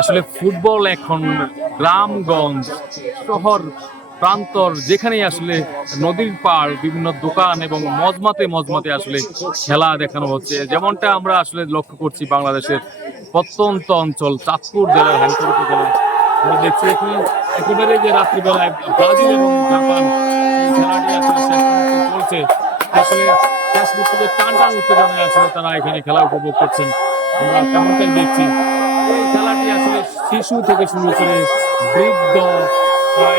আসলে ফুটবল এখন গ্রামগঞ্জ, শহর, প্রান্তর যেখানেই আসলে নদীর পাড়, বিভিন্ন দোকান এবং মজমাতে মজমাতে আসলে খেলা দেখানো হচ্ছে। যেমনটা আমরা আসলে লক্ষ্য করছি বাংলাদেশের প্রত্যন্ত অঞ্চল চাঁদপুর জেলার হ্যামপুর উপজেলায় আমরা দেখছি এখানে একেবারে যে রাত্রিবেলায় ব্রাজিল এবং জাপান এই খেলাটি আসলে শেষ মুহূর্তে চলছে। আসলে শেষ মুহূর্তে টান টান উত্তেজনায় আসলে তারা এখানে খেলা উপভোগ করছেন, আমরা তেমনটাই দেখছি। এই খেলাটি আসলে শিশু থেকে শুরু করে বৃদ্ধ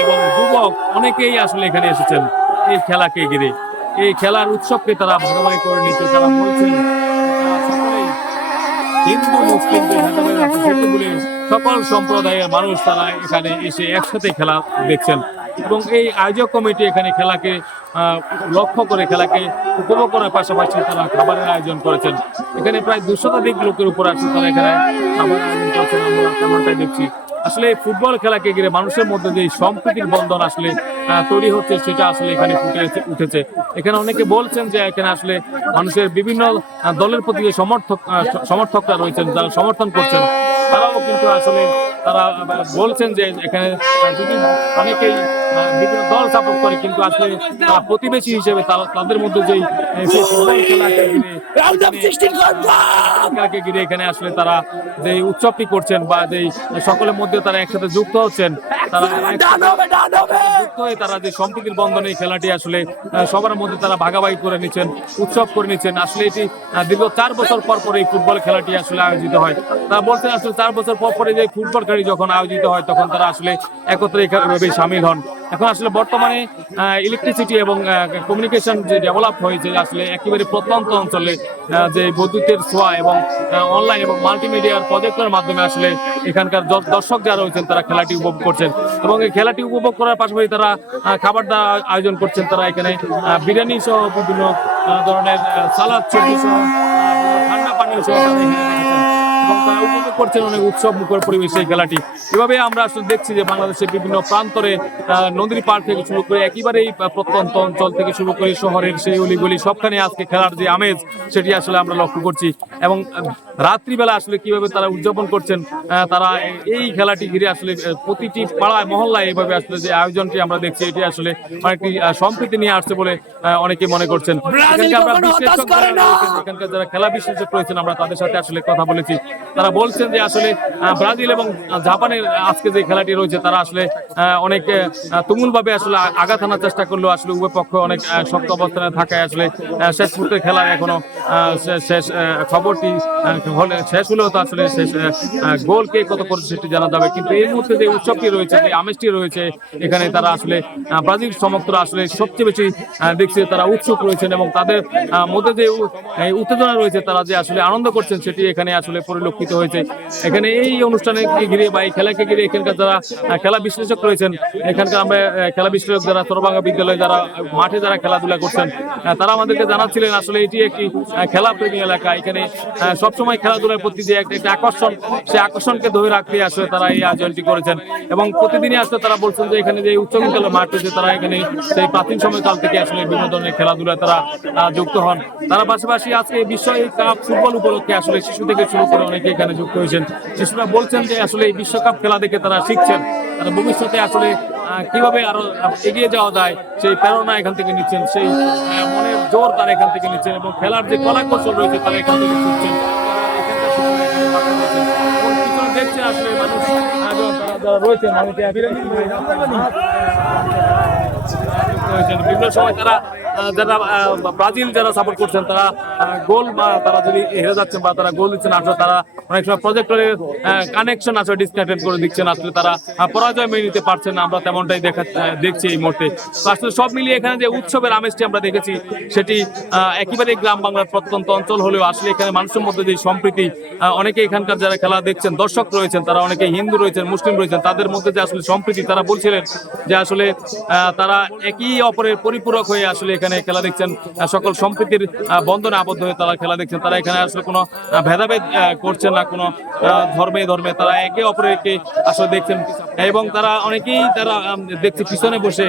এবং যুবক অনেকেই আসলে এখানে এসেছেন এই খেলাকে ঘিরে। এই খেলার উৎসবকে তারা ভাগাভাগি করে নিতে তারা বলছেন সকলেই হিন্দু মুসলিম ভেদাভেদ আছে সেটি বলে সকল সম্প্রদায়ের মানুষ তারা এখানে এসে একসাথে খেলা দেখছেন এবং এই আয়োজক কমিটি এখানে খেলাকে লক্ষ্য করে খেলাকে উপভোগ করার পাশাপাশি তারা খাবারের আয়োজন করেছেন। এখানে প্রায় 200 শতাধিক লোকের উপর আছে তারা এখানে খাবার আয়োজন করেছেন, আমরা তেমনটাই দেখছি। আসলে ফুটবল খেলাকে ঘিরে মানুষের মধ্যে যে সম্প্রীতির বন্ধন আসলে তৈরি হচ্ছে সেটা আসলে এখানে ফুটে উঠেছে। এখানে অনেকে বলছেন যে এখানে আসলে মানুষের বিভিন্ন দলের প্রতি যে সমর্থকরা রয়েছেন যারা সমর্থন করছেন তারাও কিন্তু আসলে তারা বলছেন যে এখানে যদি অনেকেই বিভিন্ন দল সাপোর্ট করে কিন্তু আসলে প্রতিবেশী হিসেবে তাদের মধ্যে যেই খেলাকে ঘিরে এখানে আসলে তারা যে উৎসবটি করছেন বা যেই সকলের মধ্যে তারা একসাথে যুক্ত হচ্ছেন, তারা যুক্ত হয়ে তারা যে সম্প্রীতির বন্ধনে এই খেলাটি আসলে সবার মধ্যে তারা ভাগাভাগি করে নিচ্ছেন, উৎসব করে নিচ্ছেন। আসলে এটি দীর্ঘ 4 বছর পর পরে এই ফুটবল খেলাটি আসলে আয়োজিত হয়। তারা বলছেন আসলে 4 বছর পর পরে যে ফুটবল খেলাটি যখন আয়োজিত হয় তখন তারা আসলে একত্রে এভাবে সামিল হন। এখন আসলে বর্তমানে ইলেকট্রিসিটি এবং কমিউনিকেশন যে ডেভেলপ হয়েছে আসলে একেবারে প্রত্যন্ত অঞ্চলে যে বৈদ্যুতের ছোঁয়া এবং অনলাইন এবং মাল্টিমিডিয়ার প্রজেক্টের মাধ্যমে আসলে এখানকার দর্শক যারা রয়েছেন তারা খেলাটি উপভোগ করছেন এবং এই খেলাটি উপভোগ করার পাশাপাশি তারা খাবার দাবার আয়োজন করছেন। তারা এখানে বিরিয়ানি সহ বিভিন্ন ধরনের সালাদ সবজি সহ ঠান্ডা পানীয় সহ এবং তারা উপভোগ করছেন অনেক উৎসব মুখর পরিবেশে এই খেলাটি। এভাবে আমরা আসলে দেখছি যে বাংলাদেশের বিভিন্ন প্রান্তরে নদীর পাড় থেকে শুরু করে একেবারেই প্রত্যন্ত অঞ্চল থেকে শুরু করে শহরের সেই অলিগলি সবখানে আজকে খেলার যে আমেজ সেটি আসলে আমরা লক্ষ্য করছি এবং রাত্রিবেলা আসলে কিভাবে তারা উদযাপন করছেন তারা এই খেলাটি ঘিরে আসলে প্রতিটি পাড়ায় মহল্লায় এইভাবে আসলে যে আয়োজনটি আমরা দেখছি এটি আসলে অনেকটি সম্প্রীতি নিয়ে আসছে বলে অনেকে মনে করছেন। এখানকার যারা খেলা বিশ্লেষক রয়েছেন আমরা তাদের সাথে আসলে কথা বলেছি, তারা বলছেন যে আসলে ব্রাজিল এবং জাপানের আজকে যে খেলাটি রয়েছে তারা আসলে অনেক তুমুল ভাবে আসলে আঘাত আনার চেষ্টা করলেও আসলে উভয় পক্ষ অনেক শক্ত অবস্থানে থাকায় আসলে শেষ মুহূর্তের খেলা এখনো শেষ খবরটি শেষ হলেও তো আসলে শেষ গোল কে কত করেছে সেটি জানা যাবে। কিন্তু এই মুহূর্তে যে উৎসবটি রয়েছে যে আমেজটি রয়েছে এখানে তারা আসলে ব্রাজিল সমর্থকরা আসলে সবচেয়ে বেশি দেখছে তারা উৎসুক রয়েছেন এবং তাদের মধ্যে যে উত্তেজনা রয়েছে তারা যে আসলে আনন্দ করছেন সেটি এখানে আসলে পরিলক্ষিত হয়েছে। এখানে এই অনুষ্ঠানে ঘিরে বা এই খেলাকে ঘিরে এখানকার যারা খেলা বিশ্লেষক রয়েছেন এখানকার আমরা খেলা বিশ্লেষক যারা চরবাঙ্গা বিদ্যালয়ে যারা মাঠে যারা খেলাধুলা করছেন তারা আমাদেরকে জানাচ্ছিলেন আসলে এটি একটি খেলা প্রেমী এলাকা। এখানে সবসময় খেলাধুলার প্রতি যে একটা আকর্ষণ সেই আকর্ষণকে ধরে রাখতে আসলে তারা এই আয়োজনটি করেছেন এবং প্রতিদিনই আসলে তারা বলছেন যে এখানে যে উচ্চ বিদ্যালয় মাঠ রয়েছে তারা এখানে সেই প্রাচীন সময়কাল থেকে আসলে বিভিন্ন ধরনের খেলাধুলায় তারা যুক্ত হন। তারা পাশাপাশি আজকে বিশ্ব কাপ ফুটবল উপলক্ষে আসলে শিশু থেকে শুরু করে অনেকে এখানে যুক্ত হয়েছেন। শিশুরা বলছেন যে আসলে এই বিশ্বকাপ খেলা দেখে তারা শিখছেন, তারা ভবিষ্যতে আসলে কিভাবে আরো এগিয়ে যাওয়া যায় সেই প্রেরণা এখান থেকে নিচ্ছেন, সেই মনের জোর তারা এখান থেকে নিচ্ছেন এবং খেলার যে কলা কৌশল রয়েছে তারা এখান থেকে শিখছেন। দেখছেন আসলে মানুষ যারা রয়েছেন বিভিন্ন সময় তারা যারা ব্রাজিল যারা সাপোর্ট করছেন তারা গোল বা তারা যদি হেরে যাচ্ছেন বা তারা গোল দিচ্ছেন আসলে তারা অনেক সময় প্রজেক্টরের কানেকশন আসলে ডিসকানেক্টেড করে দিচ্ছেন, আসলে তারা পরাজয় মেনে নিতে পারছেন না, আমরা তেমনটাই দেখছি এই মুহূর্তে। আসলে সব মিলিয়ে এখানে যে উৎসবের আমেজটি আমরা দেখেছি সেটি একেবারে গ্রাম বাংলার প্রত্যন্ত অঞ্চল হলেও আসলে এখানে মানুষের মধ্যে যে সম্প্রীতি, অনেকে এখানকার যারা খেলা দেখছেন দর্শক রয়েছেন তারা অনেকে হিন্দু রয়েছেন মুসলিম রয়েছেন তাদের মধ্যে যে আসলে সম্প্রীতি তারা বলছিলেন যে আসলে তারা একই অপরের পরিপূরক হয়ে আসলে এখানে এখানে খেলা দেখছেন, সকল সম্প্রীতির বন্ধনে আবদ্ধ হয়ে তারা খেলা দেখছেন। তারা এখানে আসলে কোনো ভেদাভেদ করছেন না, কোনো ধর্মে ধর্মে তারা একে অপরকে আসলে দেখছেন, এবং তারা অনেকেই তারা দেখছে পিছনে বসে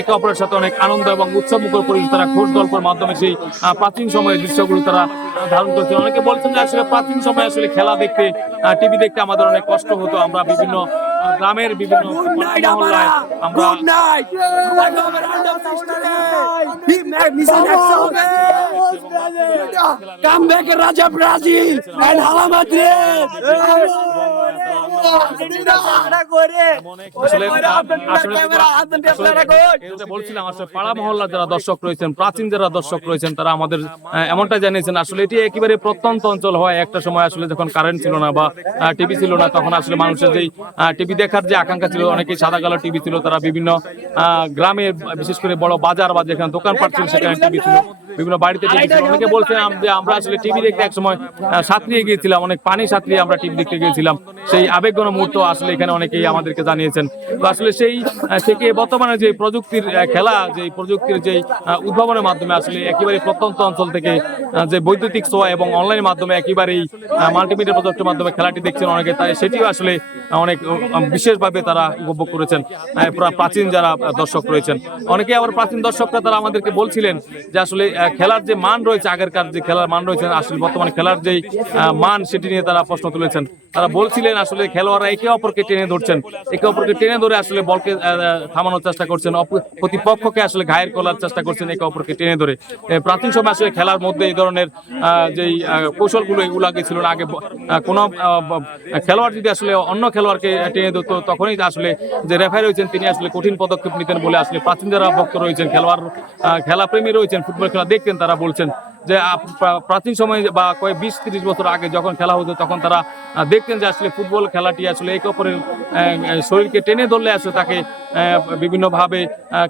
একে অপরের সাথে অনেক আনন্দ এবং উৎসব মুখর পরিবেশ তারা ঘোষ গল্পের মাধ্যমে সেই প্রাচীন সময়ের দৃশ্যগুলো তারা ধারণ করছেন। অনেকে বলছেন যে আসলে প্রাচীন সময়ে আসলে খেলা দেখতে, টিভি দেখতে আমাদের অনেক কষ্ট হতো। আমরা বিভিন্ন গ্রামের বিভিন্ন মহল্লায় আমরা রাজা ব্রাজিল বলছিলাম আসলে পাড়া মহল্লা যারা দর্শক রয়েছেন, প্রাচীন যারা দর্শক রয়েছেন, তারা আমাদের এমনটা জানিয়েছেন আসলে এটি একেবারে প্রত্যন্ত অঞ্চল হয়। একটা সময় আসলে যখন কারেন্ট ছিল না বা টিভি ছিল না, তখন আসলে মানুষের যেই টিভি দেখার যে আকাঙ্ক্ষা ছিল, অনেকেই সাদা কালো টিভি ছিল, তারা বিভিন্ন গ্রামে বিশেষ করে বড় বাজার বা যেখানে দোকানপাট ছিল সেখানে টিভি ছিল, বিভিন্ন বাড়িতে টিভি ছিল। অনেকে বলছিলাম যে আমরা আসলে টিভি দেখতে এক সময় সাঁতরিয়ে গিয়েছিলাম, অনেক পানি সাঁতরিয়ে আমরা টিভি দেখতে গিয়েছিলাম। সেই আবেগঘন মুহূর্ত আসলে এখানে অনেকেই আমাদেরকে জানিয়েছেন। তো আসলে সেই থেকে বর্তমানে যে প্রযুক্তির খেলা, যে প্রযুক্তির যে উদ্ভাবনের মাধ্যমে আসলে একেবারে প্রত্যন্ত অঞ্চল থেকে যে বৈদ্যুতিক সোয়া এবং অনলাইনের মাধ্যমে একেবারেই মাল্টিমিডিয়া প্রযুক্তির মাধ্যমে খেলাটি দেখছেন অনেকে, তাই সেটিও আসলে অনেক বিশেষভাবে তারা উপভোগ করেছেন প্রাচীন যারা দর্শক রয়েছেন। অনেকে আবার প্রাচীন দর্শকরা তারা আমাদেরকে বলছিলেন যে আসলে খেলার যে মান রয়েছে, আগেরকার যে খেলার মান রয়েছে, আসলে বর্তমানে খেলার যে মান সেটি নিয়ে তারা প্রশ্ন তুলেছেন। তারা বলছিলেন আসলে খেলোয়াড়রা একে অপরকে টেনে ধরছেন, একে অপরকে টেনে ধরে আসলে বলকে থামানোর চেষ্টা করছেন, প্রতিপক্ষকে আসলে ঘায়ের করার চেষ্টা করছেন একে অপরকে টেনে ধরে। প্রাচীন সময় আসলে খেলার মধ্যে এই ধরনের যেই কৌশলগুলো এগুলো আগে ছিল না। আগে কোনো খেলোয়াড় যদি আসলে অন্য খেলোয়াড়কে টেনে ধরতো, তখনই আসলে যে রেফারি রয়েছেন তিনি আসলে কঠিন পদক্ষেপ নিতেন বলে আসলে প্রাচীন যারা ভক্ত রয়েছেন, খেলোয়াড় খেলাপ্রেমী রয়েছেন, ফুটবল খেলা দেখতেন, তারা বলছেন যে প্রাচীন সময়ে বা কয়েক 20-30 বছর আগে যখন খেলা হতো, তখন তারা দেখতেন যে আসলে ফুটবল খেলাটি আসলে একে অপরের শরীরকে টেনে ধরলে আসলে তাকে বিভিন্নভাবে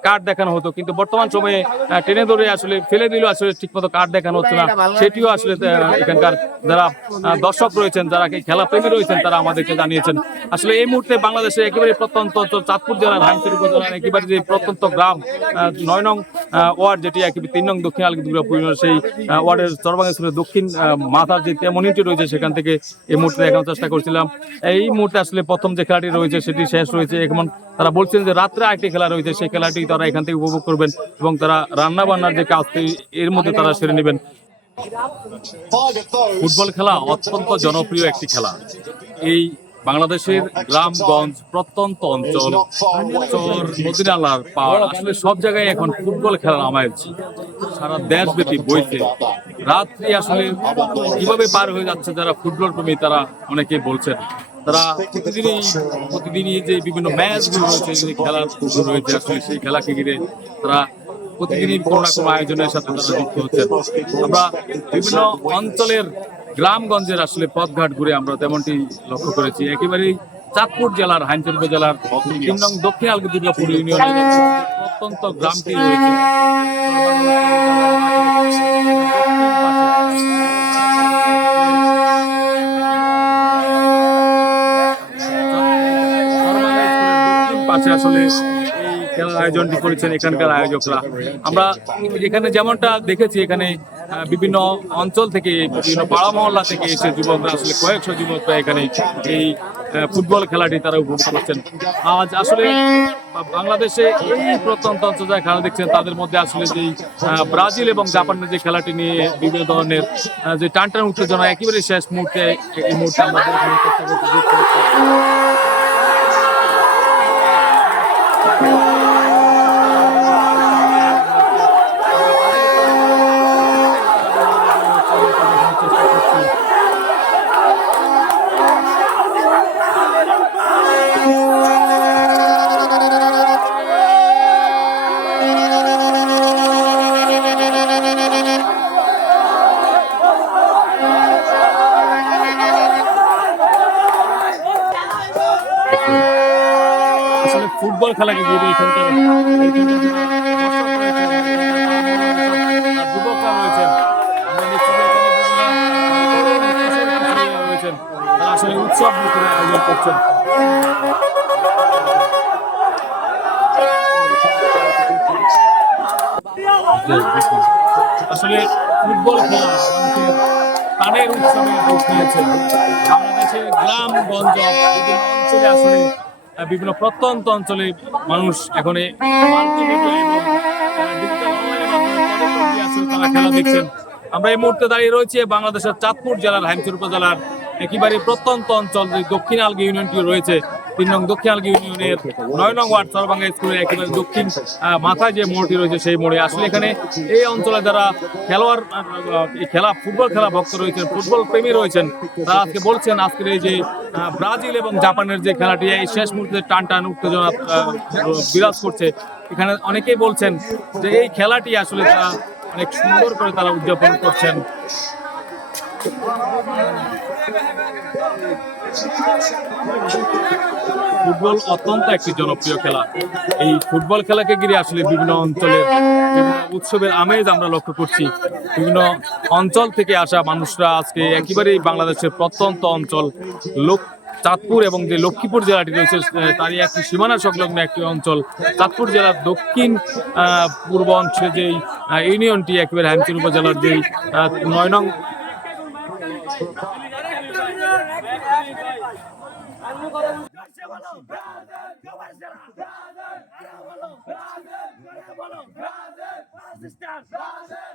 কার্ড দেখানো হতো। কিন্তু বর্তমান সময়ে টেনে ধরে আসলে ফেলে দিলেও আসলে ঠিকমতো কার্ড দেখানো হচ্ছে না। সেটিও আসলে এখানকার যারা দর্শক রয়েছেন, যারা খেলা প্রেমী রয়েছেন, তারা আমাদেরকে জানিয়েছেন। আসলে এই মুহূর্তে বাংলাদেশে একেবারে প্রত্যন্ত অঞ্চল চাঁদপুর জেলার হাইমচর উপজেলার একেবারে যে প্রত্যন্ত গ্রাম 9 নং ওয়ার্ড, যেটি একেবারে 3 নং দক্ষিণ আলগিদুর্গাপুর, সেই ওয়ার্ডের চরবাঙ্গা দক্ষিণ মাথার যে তেমনিটি রয়েছে সেখান থেকে এই মুহূর্তে দেখানোর চেষ্টা করছিলাম। এই মুহূর্তে আসলে প্রথম যে খেলাটি রয়েছে সেটি শেষ রয়েছে। এখন তারা বলছেন যে রাত্রে আরেকটি খেলা রয়েছে, সেই খেলাটি তারা এখান থেকে উপভোগ করবেন এবং তারা রান্না বান্নার যে কাজ এর মধ্যে তারা সেরে নেবেন। ফুটবল খেলা অত্যন্ত জনপ্রিয় একটি খেলা। এই বাংলাদেশের গ্রামগঞ্জ, প্রত্যন্ত অঞ্চল, চর, নদী নালার পাড়, আসলে সব জায়গায় এখন ফুটবল খেলার আমায় সারা দেশব্যাপী বইতে। রাত্রি আসলে কিভাবে পার হয়ে যাচ্ছে যারা ফুটবল প্রেমী তারা অনেকে বলছেন। তারা প্রতিদিনই যে বিভিন্ন ম্যাচগুলো রয়েছে, যে খেলার রয়েছে, আসলে সেই খেলাকে ঘিরে তারা প্রতিদিনই কোনো না কোনো আয়োজনের সাথে তারা যুক্ত হচ্ছেন। আমরা বিভিন্ন অঞ্চলের গ্রামগঞ্জের আসলে পথঘাট ঘুরে আমরা তেমনটি লক্ষ্য করেছি। একেবারেই চাঁদপুর জেলার হাইমচর উপজেলার 3 নং দক্ষিণ আলগিদুর্গাপুর ইউনিয়নের প্রত্যন্ত গ্রামটি রয়েছে। পাশে আসলে খেলার আয়োজনটি করেছেন এখানকার আয়োজকরা। আমরা এখানে যেমনটা দেখেছি, এখানে বিভিন্ন অঞ্চল থেকে, বিভিন্ন পাড়া মহল্লা থেকে এসে যুবকরা, আসলে কয়েকশো যুবকরা এখানে এই ফুটবল খেলাটি তারা উপভোগ করছেন। আজ আসলে বাংলাদেশে এই প্রত্যন্ত অঞ্চল যারা খেলা দেখছেন, তাদের মধ্যে আসলে যে ব্রাজিল এবং জাপানের যে খেলাটি নিয়ে বিভিন্ন ধরনের যে টানটান উত্তেজনা একেবারে শেষ মুহূর্তে, এই মুহূর্তে আমরা চেষ্টা করতে। ফুটবল খেলাকে ঘিরে এখানকার যুবকরা রয়েছেন, তারা আসলে উৎসব আয়োজন করছেন। আসলে ফুটবল খেলা মানুষের প্রাণের উৎসবে রূপ নিয়েছে। বাংলাদেশের গ্রামগঞ্জ বিভিন্ন অঞ্চলে আসলে বিভিন্ন প্রত্যন্ত অঞ্চলে মানুষ এখন এই মাল্টিমিডিয়া এবং ডিজিটাল অনলাইনের মাধ্যমে প্রজেক্টর দিয়ে আসলে তারা খেলা দেখছেন। আমরা এই মুহূর্তে দাঁড়িয়ে রয়েছে বাংলাদেশের চাঁদপুর জেলার হাইমচর উপজেলার একেবারে প্রত্যন্ত অঞ্চল যে দক্ষিণ আলগি ইউনিয়নটি রয়েছে, ৩ নং দক্ষিণ আলগি ইউনিয়নের ৯ নং ওয়ার্ড সরবাঙ্গা স্কুলের একেবারে দক্ষিণ মাথায় যে মোড়টি রয়েছে সেই মোড়ে আসলে এখানে এই অঞ্চলে যারা খেলোয়াড় এই খেলা ফুটবল খেলা ভক্ত রয়েছেন, ফুটবল প্রেমী রয়েছেন, তারা আজকে বলছেন আজকের এই যে ব্রাজিল এবং জাপানের যে খেলাটি এই শেষ মুহূর্তে টান টান উত্তেজনা বিরাজ করছে, এখানে অনেকেই বলছেন যে এই খেলাটি আসলে তারা অনেক সুন্দর করে তারা উদযাপন করছেন। ফুটবল অত্যন্ত একটি জনপ্রিয় খেলা। এই ফুটবল খেলাকে ঘিরে আসলে বিভিন্ন অঞ্চলের বিভিন্ন উৎসবের আমেজ আমরা লক্ষ্য করছি। বিভিন্ন অঞ্চল থেকে আসা মানুষরা আজকে একেবারেই বাংলাদেশের প্রত্যন্ত অঞ্চল চাঁদপুর এবং যে লক্ষ্মীপুর জেলাটি রয়েছে তারই একটি সীমানা সংলগ্ন একটি অঞ্চল চাঁদপুর জেলার দক্ষিণ পূর্ব অংশে যেই ইউনিয়নটি একেবারে হাইমচর উপজেলার যেই ৯ নং Brazil!